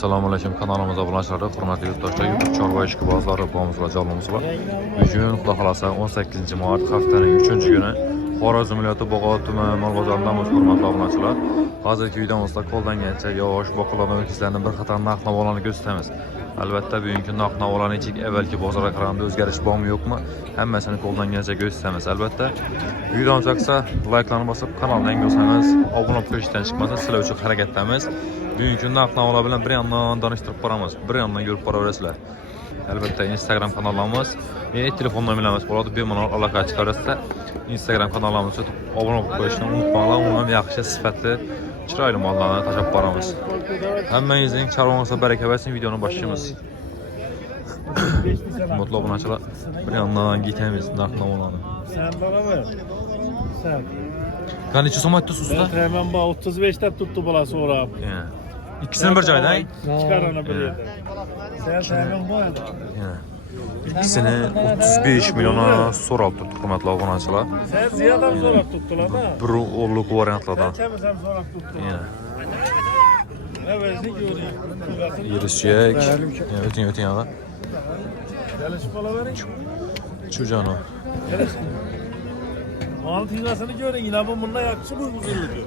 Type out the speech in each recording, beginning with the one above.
Assalomu alaykum, kanalımıza bulaşları, hurmatli yurtdoshlar, YouTube chorva ishki bozori bomizlar, joylarımızlar. Bugun xudo xolasa 18 mart haftaning 3-kuni Xorazm viloyati Bog'ot tumani mol bozoridamiz, hurmatli obunachilar. Hozirgi videomizda qo'ldan kelgancha yosh boqilalar o'tkizlarning bir qator narx-navolarni ko'rsatamiz. Albatta bugungi narx-navolarni ichik avvalgi bozorga qaraganda o'zgarish bormi yo'qmi, hammasini qo'ldan kelgancha ko'rsatamiz. Albatta videomiz yoqsa like'larni bosib, kanalga yangi bo'lsangiz obuna bo'lib qo'yishdan chiqmasa, sizlar uchun harakatdamiz. Bugungi narx-navolar bilan bir yandan tanishtirib boramiz, bir yandan ko'rib boraverasizlar. Albatta Instagram kanallarimiz va telefon nomerlarimiz bo'ladi. Bemalol aloqa chiqarasizlar. Instagram kanalimizga obuna bo'lib qo'yishni unutmanglar. Umuman yaxshi, sifatli, chiroyli mollarni tashab boramiz. Hammangizning charog'ingizga baraka bersin. Videoni boshlaymiz. Mutlu obunachilar, bir yandan ketamiz narx-navolarni. Sen beraber. Sen. Qancha so'm aytdingiz usta? Hemen bu 35 ta tuttu bola sonra. İkisini bir joyda. Çıkar onu bir yerden. Sen hemen bu arada. İkisini 35 milyona so'rab turibdi, hurmatli obunachilar. Sen ziyadan sonra tuttular da. Bir o'g'irlik variantlardan. Sen sonra tuttular. Evet, ne görüyorsun? Yirishak. O'ting ağa. Gelişip alıverin. Chujano. Mal tigasını görün, yine bu bununla yakışı bu huzurlu diyor.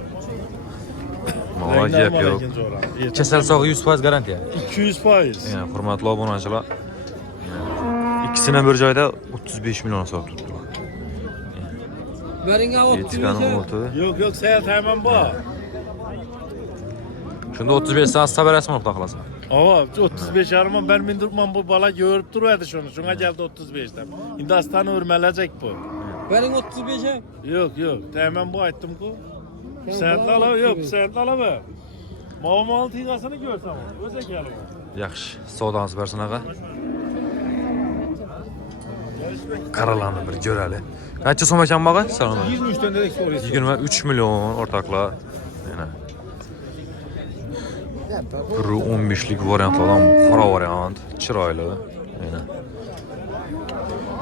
Malajiyap yo'q. Kasal sog'i 100% garantiya. 200%. Yani hurmatli obunachilar. İkisini bir joyda 35 milyon so'rab turibdi. Beringa 35. Yok, sen hemen bu. Shunda 35 saat sabarasizmi xudo xolasa? Ama 35 yarım ben mindirmem bu bala görüp duruyordu şunu. Şuna geldi 35'ten. Şimdi hastane örmelecek bu. Berin 35'e. Yok. Hemen bu ayttım ku. Sen de ala yok, sen de ala be. Mal tigasını görsem o. Öze gelme. Yaxshi, savdomiz bersin ağa. Qaralarni bir ko'rali. Qancha so'm ekan bağı? Salom. 23 tane direkt soruyorsun. 23 milyon ortaklar. Yana. Bir 15'lik variantlardan qora variant, chiroyli. Yana.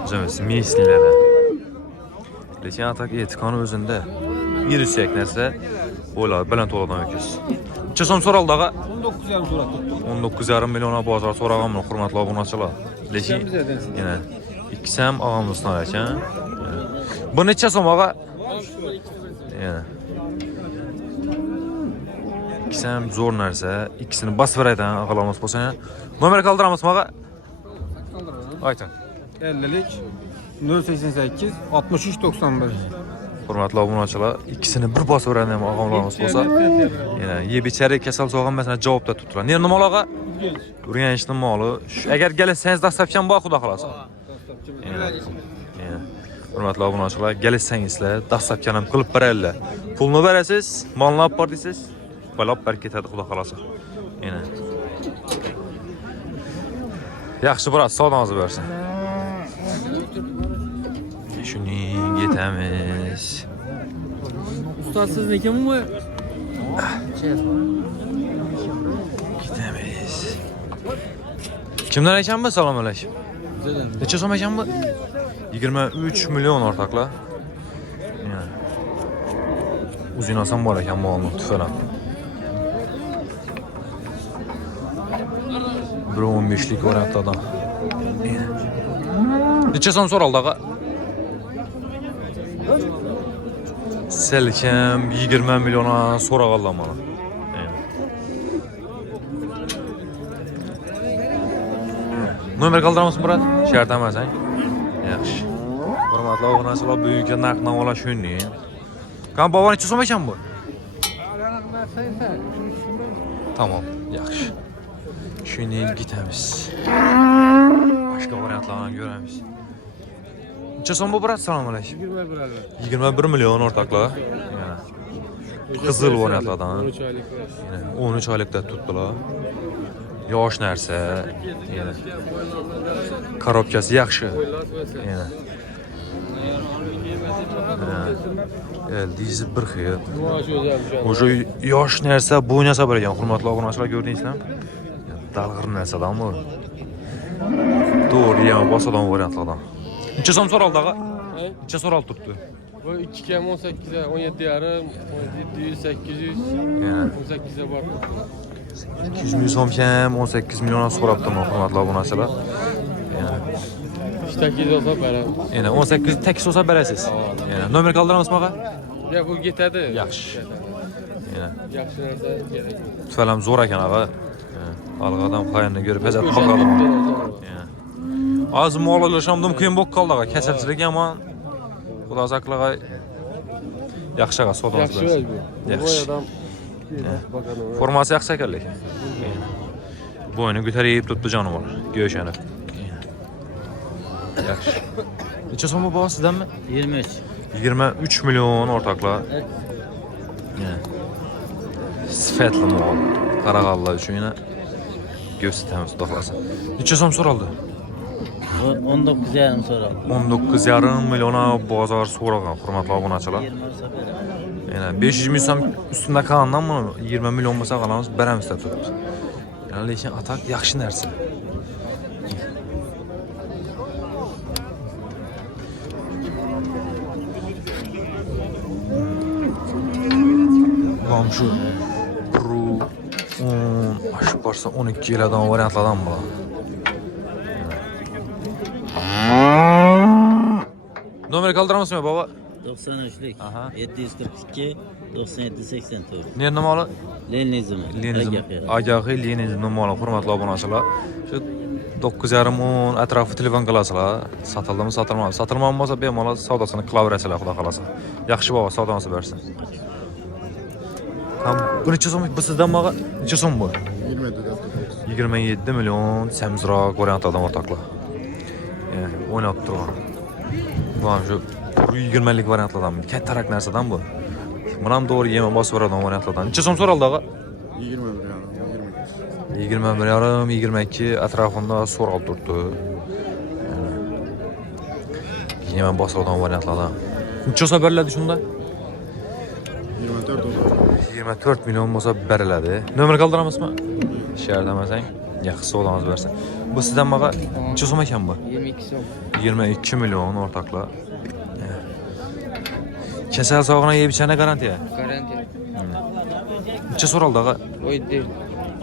O'zimiz mislilari. Lekin atak etikani o'zida yirishak narsa bo'lar, bilan to'ladan öküz. Necha so'm so'raldi ağa? 19,5 so'rab tutdi. 19,5 milyona bozor so'raganman, hurmatli obunachilar. Lekin yana ikkisi ham og'amizdan ekan. Bu necha so'm ağa? Yana. İkisi ham zo'r narsa. İkisini bosib beraydan ag'alamiz bo'lsa, nomer qoldiramizmi ağa? Ayting. 50'lik 088 63 91. Hurmatli obunachilar, ikkisini bir bosib beraydan ham ag'alamiz bo'lsa, yana yeb ichari kasal sog'inmasdan javobda tutdilar. Nima mol ağa? Urganchning moli. Agar kelsangiz dastlabki bor xudo xolasa. Hurmatli obunachilar, kelsangizlar, dastlabki ham qilib beraylar. Pulni berasiz, molni olib bor deysiz. Balab berib ketadi xudo xolasa. Yana. Yaxshi biroz savdomizni bersin. Shuning yetamiz. Usta sizniki mi? Gitamiz. Kimdan ekan bu? Salom alaykum. Necha so'm ekan bu? 23 milyon ortaklar. Yani. Uzun olsam bor ekan molni tufalam. 1.15'lik variantlardan. Necha so'm so'raldi ağa? Selkem 20 milyona so'raganlar mana. Nomer qoldiramizmi brat? Shart emasang. Yaxshi. Hurmatli obunachilar, bugungi narx-navolar shunday. Qan baba necha so'm ekan bu? Tamam, yaxshi. Shunday ketamiz. Boshqa variantlarni ko'ramiz. Necha so'm bu brat? Salom alaykum. 21 milyon ortaklar. Qizil variantlardan. 13 oylikda tutdilar. Yosh narsa. Korobkasi yaxshi. Eldizi bir xil. O'sha yosh narsa bo'ynasa bo'lgan, hurmatli obunachilar, ko'rdingizmi? Dalg'ir narsadan bu. To'g'ri, ham bosadan variantlardan. Necha so'm so'raldi ağa? Necha so'raldi turibdi? Bu 2 km 18'e 17 yarım 700 800 18'e var. 200 ming so'mkam 18 milliondan so'rabdim, hurmatli obunachilar. İşteki de olsa beraber. Yana 18 tek olsa berasiz. Yana nomer qoldiramizmi ağa? Ya bu ketadi. Yaxshi. Yana Yaxshi narsa kerak. tüfelem zo'r ekan ağa. Algı adam qayerni görüp hezat qoldim. Az mol alışamdım qiyin bo'lib qoldi ağa. Kasalchilik yomon. Xudo saqlaga yaxshi ağa, sodamiz Yaxshi bersin. bu. Yaxshi. Adam Formasi yaxshi ekanlik. Bo'yni ko'tarib turibdi jonivor, go'shanib. Yaxshi. Necha so'm bu sizdanmi? 23. 23 milyon ortaklar. Sifatli mol. Qarag'allar uchun yana göstərimiz Xudo xolasa. Necha so'm so'raldi? 19,5 so'raldi. 19,5 milyona bozor so'ragan, hurmatli obunachilar. 20 olsa beraman. Yana 500 ming so'm ustunda qolgandan buni 20 milyon bo'lsa qolamiz, beramiz deb turibdi. Yana lekin atak yaxshi narsa. Vam şu Pro 10 aşıp varsa 12 yıldan variantlardan bu. Numara kaldıramazsın mı baba? 93'lük. Aha. 742 97 84. Ne numara? Lenizm. Lenizm. Agahı Lenizm numara hurmatli obunachilar. Şu 9,5 atrofı telefon qilasizlar. Satildimi, satılmadı. Satılmagan bo'lsa bemalol savdosini qilaverasizlar, xudo xolasa. Yaxshi baba, savdonisi bersin. Tam bu necha so'm? Bu sizdan maga necha so'm bu? 27 milyon semizroq variantlardan o'rtoqlar. O'ynab turgan. Bu ham shu 20lik variantlardan, kattaroq narsadan bu. Buni ham to'g'ri yema bosib beradigan variantlardan. Necha so'm so'raldi ağa? 21,5, 22 atrofida so'ralib turibdi. Yema bosib beradigan variantlardan. Necha so'm beriladi shunda? 24 milyon bo'lsa beriladi. Nomer qoldiramizmi? Shardamasan, yaxshi savdomiz bersin. Bu sizdan maga necha so'm ekan bu? 22 so'm. 22 milyon ortaklar. Kasal sog'lig'ini yeb ichana garantiya. Garantiya. Necha so'raldi ağa? 17.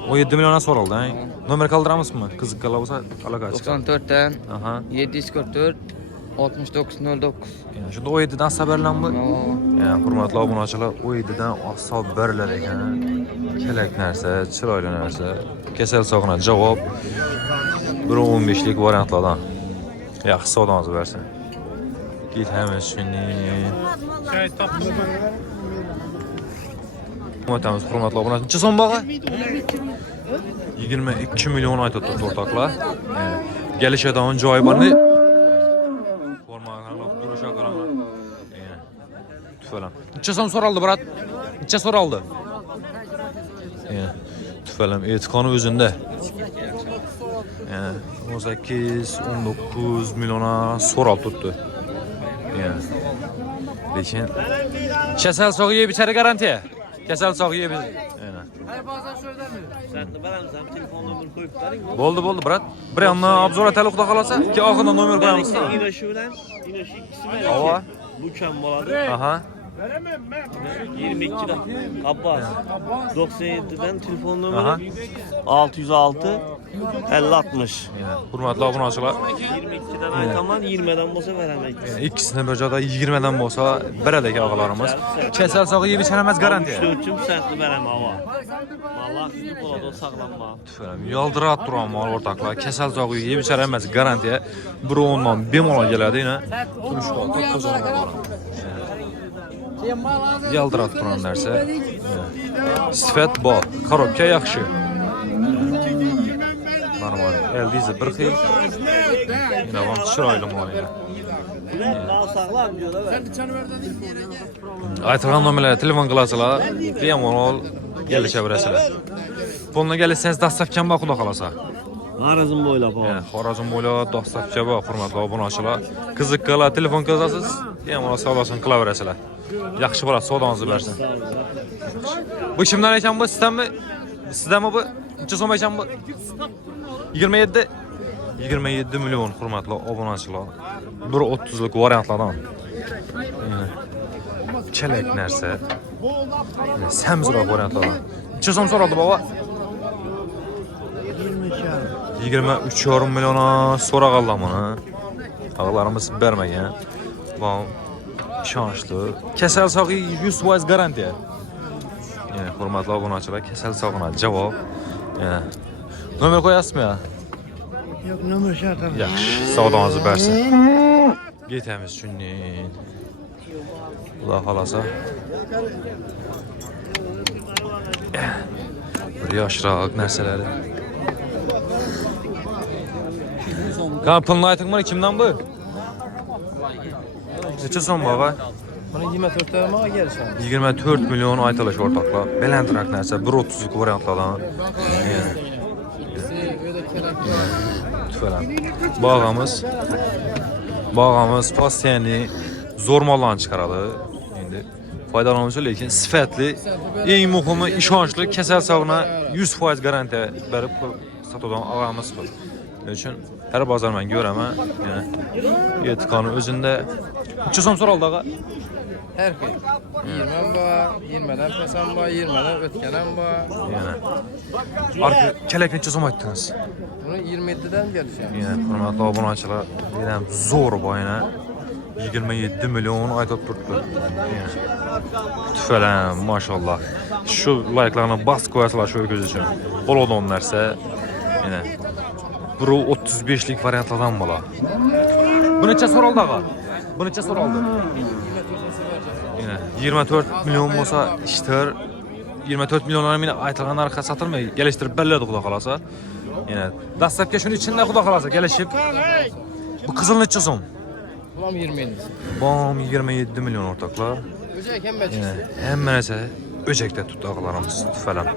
17 milyona so'raldi, ha? Nomer qoldiramizmi? Qiziqqanlar bo'lsa aloqa chiqar. 94 dan Aha. 744 6909. Yani shunda 17 dan haberlan bu. Yani hurmatli obunachilar, 17 dan asal berilar ekan. Kelak narsa, chiroyli narsa. Kasal sog'lig'ini javob 1.15lik variantlardan. Yaxshi savdomiz bersin. Git hemen shuni. O'tamiz hurmatli obunachilar. Necha so'm bağı? 22 milyon aytib turibdi o'rtoqlar. Kelishadigan joyi bormi? Duruşa qaranglar. Tüfelem. Necha so'm so'raldi, brat? Necha so'raldi? Tüfelem etiqoni o'zinde. 18-19 milyona so'ralib turibdi. Lekin kasal sog' yeb ichari garantiya. Kasal sog' yeb. Sen beramiz, ham telefon nomer qo'yib bering. Bo'ldi, brat. Bir yandan obzor atali xudo xolasa, ikki oxirida nomer qo'yamiz. Yine şu bilan, yine şu ikisi bilan. Ava. Bu kam bo'ladi. Aha. 22'da Abbas 97'den telefon Aha. numara 606 50 60. Hurmatli obunachilar, 22'den aytaman 20'den bo'lsa beraman. ikkisini bir joyda 20 dan bo'lsa beradagi og'alarimiz. Kasal sog' yeb icharamas garantiya. 3-4 saatli beraman ava. Vallahi siz bo'ladi o saqlanma. Yoldirab turgan mol o'rtoqlar, kasal sog' yeb icharamas garantiya. Bir o'ndan bemalol keladi, yana turishga to'xtajon. Yaldirab turgan narsa. Sifat bor, korobka yaxshi. Normal. Eldizi bir xil. Yana ham chiroyli mol yana. Daha sağlam diyorlar. Aytilgan nomerlarga telefon qilasizlar, bemalol kelishaverasizlar. Pulni kelsangiz dastlabki bor xudo xolasa. Xorazm bo'ylab ava. Xorazm bo'ylab dastlabki bor, hurmatli obunachilar. Qiziqqanlar telefon qilasiz, bemalol savdosini qilaverasizlar. Yaxshi bo'ladi, savdomizni bersin. Bu kimdan ekan bu? Sizdanmi? Sizdanmi bu? Necha so'm ekan bu? 27 27 milyon hurmatli obunachilar. 1.30lik variantlardan. Kelak narsa. Samizroq variantlardan. Necha so'm so'raldi baba? 23,5 milyona sonra qaldı bunu. Ağlarımız verməyən. Bax, şanslı. Kəsəl sağı 100% garantiya. Yəni, hörmətli abunəçilər, kəsəl sağına cavab. Yəni, nömrə qoyasınmı ya? Yok numara şart. Yaxşı, savdanızı bərsin. Getəmiz günün. Allah halasa. Bir yaşraq nərsələri. Qanpın laytıq kimdən bu? Neçə son bağa? Bana 24 tane mağa gelişen. 24 milyon aytılış ortaqla. Beləndıraq nəsə 1.30 variantlardan. Tüfələn. Bağamız pasiyəni zormallan çıxaradı. İndi faydalanıcı lekin sifətli, ən mühümü işançlı kəsəl sağına 100% garantiya verib satodan ağamız bu. Onun üçün hər bazar mən görəm, yəni etiqanın özündə. Neçə son soraldı ağa? Her şey. 20 var, 20'den pesan var, 20'den ötkenen var. Yəni arka kələk neçə son aytdınız? Bunu 27'den gelişen. Yəni hörmətli abunəçilər, deyirəm zor bayına 27 milyon aytıb durdu. Yəni tüfələn, maşallah. Şu layıqlarına bas qoyasalar şu göz üçün. Bol onlarsa, yəni bu 35'lik variantlardan bala. Bu neçə soraldı ağa? Bu neçə soraldı? Yəni 24 milyon olsa işlər 24 milyonlara minə aytılğan arxa satılmır. Gəlişdirib bəllədi xuda xalasa. Yəni dastlabki şunun içində xuda xalasa gəlişib. Bu qızıl neçə son? Bulam 20'nin. Bam 27 milyon ortaqlar. Öcek hem beçik. Yəni həmmə nəsə öcəkdə tutdu ağalarımız tüfələn.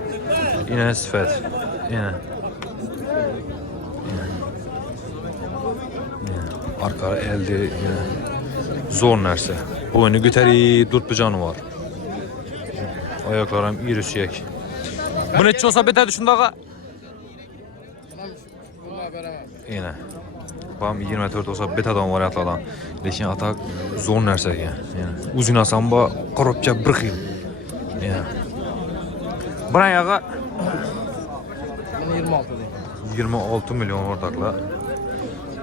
Yenə sifət. Yenə. Arqa əldə yenə zor нәрsə. Boynu götəri, dört canı var. Ayaqlarım iri suyək. Bu neçə olsa betər düşündü ağa? Bunlar veremem. Yenə. Bam 24 olsa betadan variantlardan. Lekin atak zor нәрsə yəni. Uzun asamba qorobca bir xil. Yəni. Buna ağa Bunu 26 değil. 26 milyon ortaqla.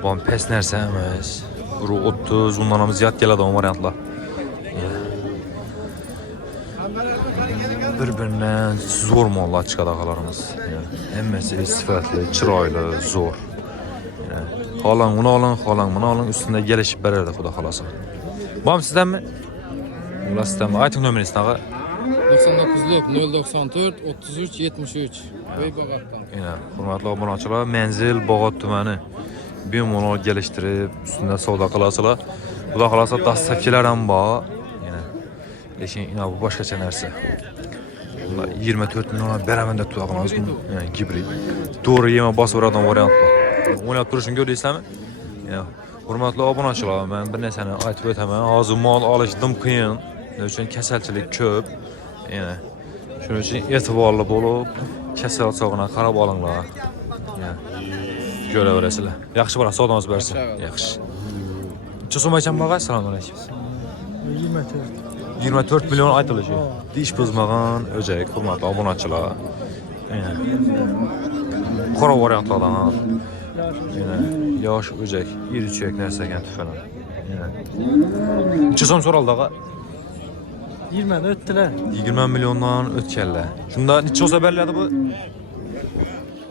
Bam pes нәрsə emas. Bu 30 ondan ziyad gəl adam variantlar. Bir-birindən zor mallar çıxad ağalarımız. Həmməsi sifətli, çıraylı, zor. Xalan bunu alın, xalan bunu alın, üstündə gəlişib bərərdə xuda xalası. Bam sizdən mi? Ulan sizdən mi? Aytın nömrəsini ağa. 99'luk 094 33 73. Böyük Bağat'tan. Yenə, hörmətli abunəçilər, Mənzil Bağat tüməni biomonol gəlişdirib, üstündə savda qılasılar. Bu da xalasa dastakçilərən bax. Yenə, lekin inə bu başqa нәрsə. Bunlar 24 milyona bərəməndə tutağınız mı? Yəni gibrid. Doğru yemə bas oradan variant var. Oynayıb duruşun görürsənmi? Yəni, hörmətli abunəçilər, mən bir nəsəni aytıb ötəmən, azı mal alışdım qıyın. Onun üçün kəsəlçilik köp. Yəni, şunun üçün etibarlı olub, kəsəl sağına xarab alınlar. Yəni, görə verəsilər. Yaxşı bura, sağdanız bərsin. Yaxşı. Çosumaycan bağa, salam aleyküm. 24 milyon aytılışı. Diş bızmağın, öcək, hörmətli abunəçilər. Yəni, qora variantlardan. Yəni, yaş, öcək, iri çiyək nərsəkən tüfələn. Yəni, çosum soraldı ağa. 20 öttüler. 20 milyondan ötkəllər. Şunda neçə olsa bərlədi bu?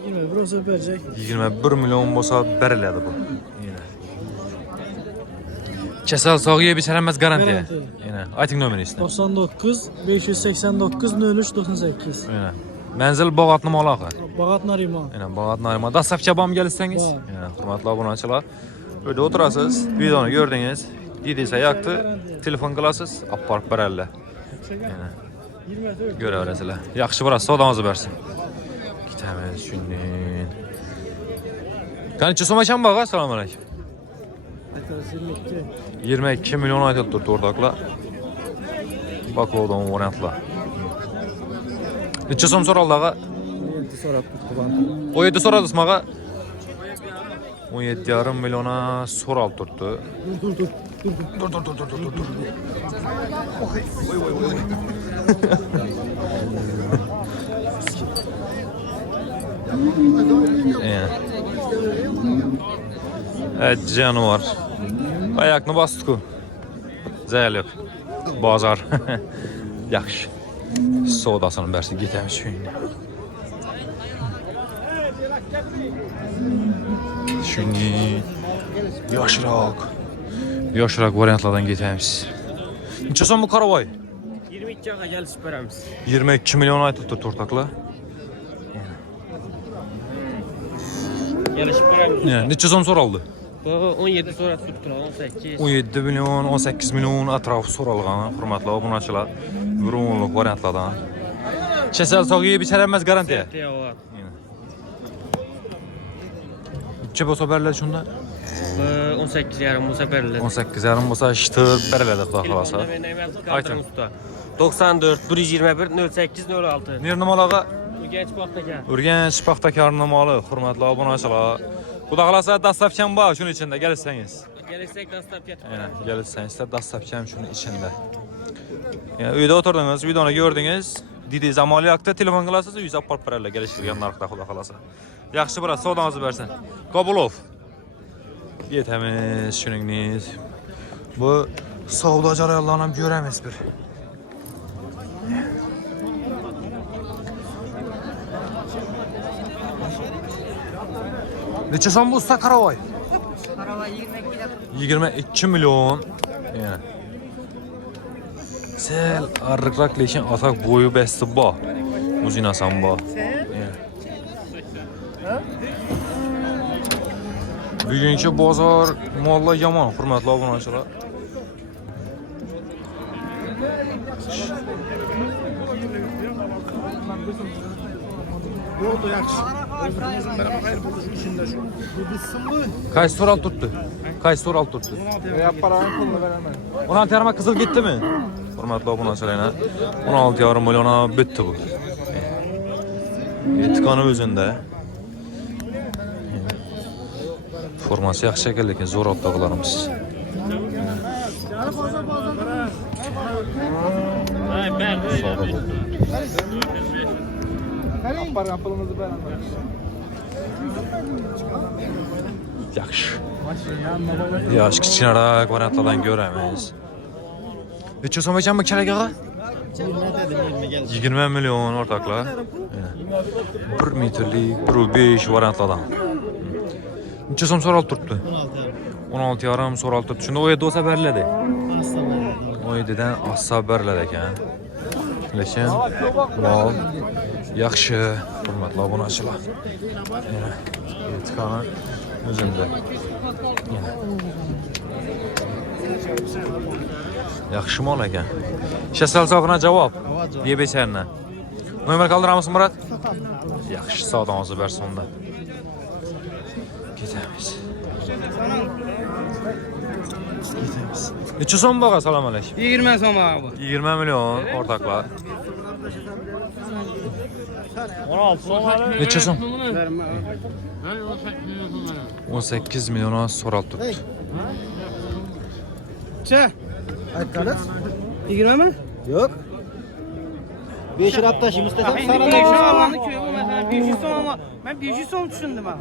20 burası verecek. 21 milyon olsa bərlədi bu. Kəsəl sağıya bir sərənməz garantiya. Yenə, aytın nömrəni istəyir. 99 589 03 98. Yenə, Mənzil Bağatlı malağı. Bağat Nariman. Yenə, Bağat Nariman. Dastlabki abam gəlirsəniz. Yenə, hörmətli abunəçilər. Böyle oturasınız, videonu gördünüz. Dediysə yaktı, telefon qılasınız, aparıb bərəllə. Yenə, görə verəsilər. Yaxşı bura, sodanızı bərsin. Gitəmiz günün. Qanıçı somakan bağa, salam aleyküm. 22 milyon aytıb durdu oradakla. Bak o da variantla. Neçə som soraldı ağa? 17 soradınız mı ağa? 17,5 milyona soral durdu. Dur. Canı var. Ayakını bastık o. Zəyəl yox. Bazar. Yaxşı. Sodasının bərsi getəmiş şimdi. Şimdi yaşıraq variantlardan getəmiş. Neçə son bu Karabay? 22 ağa gel süpüremiz. 22 milyon ay tuttu ortakla. Gel süpüremiz. Neçə son soraldı? Bu 17 sonra tuttu 18. 17 milyon, 18 milyon ətrafı soralğan, hörmətli abunəçilər. Vurunluq variantlardan. Kəsəl soğuyu biçərəməz garantiya. Diye var. Neçə bosa bərlər şunda? 18 yarım bu seferle. 18 yarım bosa iştır bərlədik da xalasa. Aytın. 94 121 08 06. Ner numarağa? Bu genç baxtaka. Urgenç paxtakar numalı, hörmətli abunəçilər. Qudaqlasa dastavkam var şunun içində, gəlirsəniz. Gelirsek dastap getir. Yəni, gəlirsəniz də dastavkam şunun içində. Yəni, uyda oturdunuz, videonu gördünüz. Dediniz, amaliyatda telefon qılasınız, yüz apar parayla gəlişdirgən narxda xuda xalasa. Yaxşı bura, sodanızı versin. Qabulov. Yetəmiz, şununuz. Bu, savda carayanlarla görəmiz bir. Neçə son bu usta Karabay? Karabay 22 milyon. Yəni. Sel arıqraq leşin ataq boyu bəsti ba. Uzinasan ba. Bugünkü bazar malla yaman, hörmətli abunəçilər. Kaç soral tuttu? Kaç soral tuttu? Ona terma kızıl gitti mi? Hörmətli abunəçilər, 16,5 milyona bitdi bu. Etikanı özündə. Forması yaxşı şəkil, lekin zor altdaqlarımız. Yaxşı. Yaş kiçinərək variantlardan görəmiz. Neçə son veçən bu kərək ağa? 20 milyon ortaklar. 1 metrlik, 1,5 variantlardan. Neçə son soral tutdu? 16 yarım soral tutdu. Şimdi o yedi olsa bərlədi. O yedidən assa bərlədək, hə? Lekin, mal, yaxşı, hörmətli abunəçilər. Etikanı özündə. Yaxşı mal ekan. Kəsəl sağına cavab. Yeb içərinə. Nömər qaldıramısın Murat? Yaxşı, sağdanızı bərsin onda. Gedəmiz. Neçə son bağa, salam aleyküm. 20 son bağa bu. 20 milyon ortaklar. 16 son var. Neçə son? 18 milyona soral tutdu. Çe. Aytkanız? 20 mi? Yok. 5 lira taşıyım istesem sana. 5 lira köyüm mesela 500 son ama ben 500 son düşündüm abi.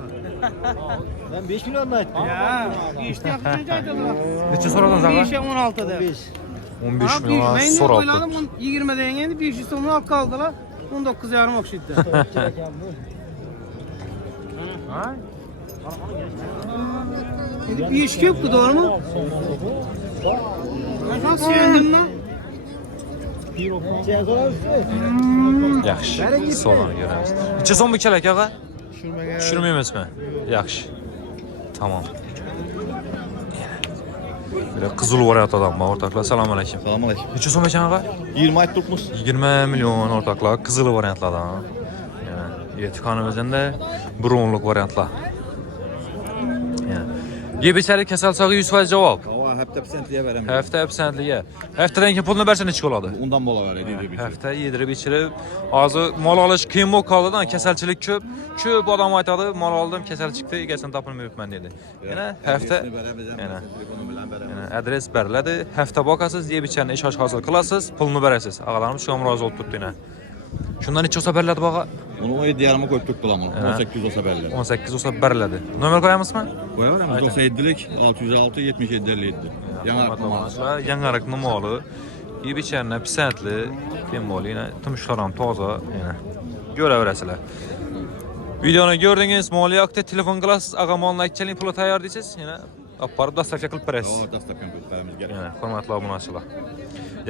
Ben 5 milyon aytdım. Ya, işte yapınca aytıldı. Neçə soradan zağa? 5'e 16'da. 15 milyona soral tutdu. Ben 20 deyəndə 500 son alt kaldılar. 19 yarım oxşuydu. Ha? Bir iş yok doğru mu? Nasıl söylendin lan? Yaxşı, solan görəmiz. Neçə son bu kələk ağa? Düşürməyəməzmi? Yaxşı. Tamam. Belə qızıl variantlardan var ortaklar. Salam aleyküm. Salam aleyküm. Neçə son məkan ağa? 20 ay tutmuş. 20 milyon ortaklar qızıl variantlardan. Yəni, etikanı özündə bronluq variantlar. Yəni, yeb içəri kəsəl sağı 100% cavab. Hava həftə pisentliyə verəm. Həftə əpsəndliyə. Həftədən ki pulunu versən neçə oladı? Ondan bola ver, edir bir. Həftə yedirib içirib. Azı mal alış qiymo qaldı, kəsəlçilik köp. Köp adam aytadı, mal aldım, kəsəl çıxdı, gəlsən tapılmayıb mən dedi. Yəni həftə adres bərlədi. Həftə baxasız, yeb içəni iş hazır qılasız, pulunu verəsiz. Ağalarım şu an razı olub tutdu yenə. Şundan neçə olsa bərlədi bağa? Onu 17 yarıma koyup tuttular bunu. Evet. 18 olsa belli. 18 olsa beriladi. Nomer qo'yamizmi? Koyalım mı? 97'lik 606 77 57. Yana Hurmatli yangarak numoli. Yeb ichani pisandli, bemalol yana tumshuqlar ham toza, yana ko'raverasizlar. Videoni ko'rdingiz, mol yoqda telefon qilasiz, ag'amolni aytganlik puli tayyor deysiz, yana olib borib dostavka qilib berasiz. O dastakan ko'taramiz kerak. Yana hurmatli obunachilar.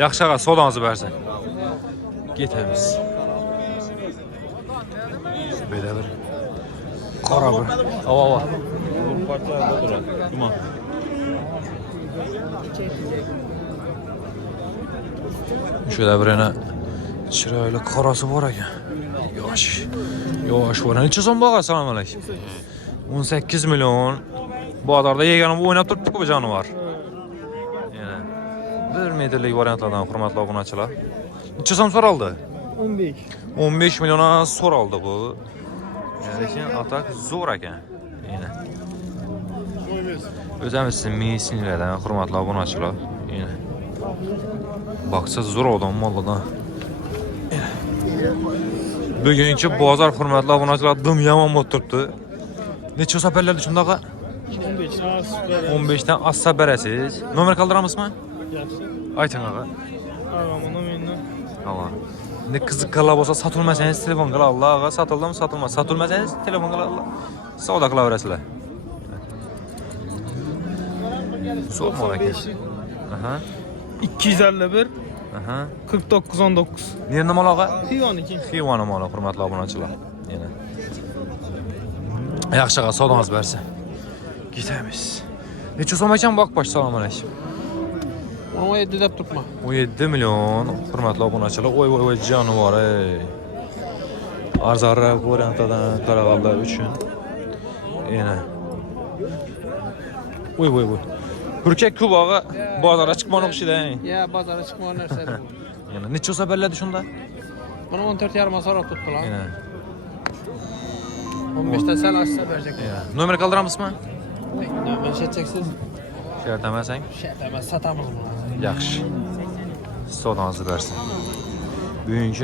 Yaxshi ag'a, savdoningizni bersin. Ketamiz. Belə bir qora bir. Ava. Tamam. Şöyle bir yana chiroyli qorasi bor ekan. Yosh bor. Necha so'm bag'a? Assalomu alaykum. 18 million. Bozorda yeganim o'ynab turibdi-ku bu jonivor. Yana 1 metrlik variantlardan hurmatli obunachilar. Necha so'm so'raldi? 15. 15 milyona so'raldi bu. Lekin atak zo'r ekan. Yana. O'zimiz misinlardan hurmatli obunachilar. Yana. Baksa zo'r odam mollardan. Bugungi bozor hurmatli obunachilar dim yomon bo'lib turibdi. Necha safarlarda shundaqa? 15 dan assa berasiz. Nomer qoldiramizmi? Ayting ağa. Tamam. Ne qiziqqanlar bo'lsa sotilmasangiz telefon qila Allah ağa, satildimi, satilmadi. Sotilmasangiz telefon qila Allah. Savdo qilaverasizlar. Zo'r mol ekan. Aha. 251 Aha. 4919. Nerda mol ağa? Xiyoniki. Xiyona mol hurmatli obunachilar. Yana. Yaxshi ağa, savdongiz bersin. Ketamiz. Necha so'm ekan boqbash, assalomu alaykum. 17 deb turibman. 17 million hurmatli obunachilar. Voy jonivor ey. Arzonroq variantdan qarag'anlar uchun. Yana. Voy. Hurkak kubog'i bozorga chiqmon o'xshaydi. Ya, bozorga chiqmon narsa. Yana necha so'm beradi shunda? Buni 14,5 so'rab turibdilar. Yana. 15 ta sal oshsa berajak. Yana. Nomer qoldiramizmi? Nima shetchaksiz? Shartamasang? Shatamiz, satamiz buni. Yaxshi. Savdongizni bersin. Bugungi